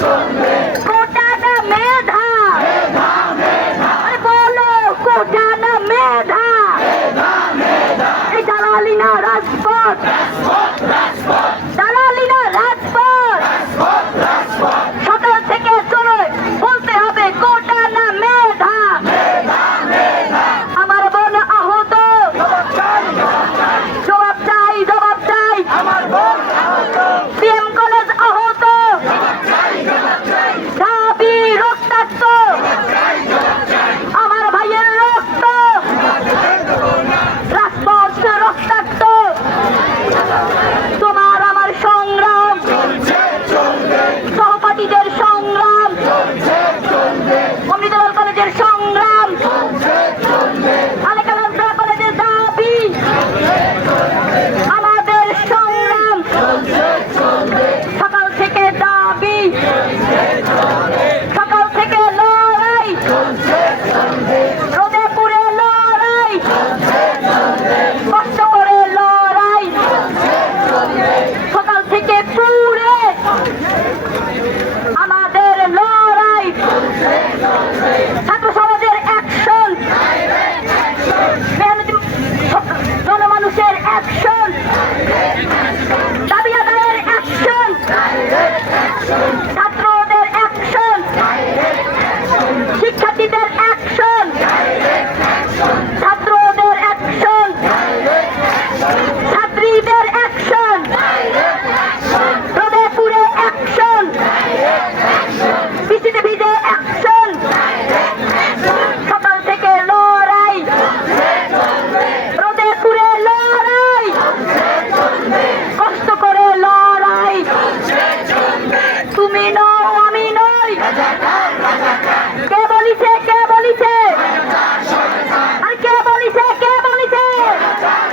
চলবে Sandhe, Sandhe.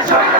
Sorry.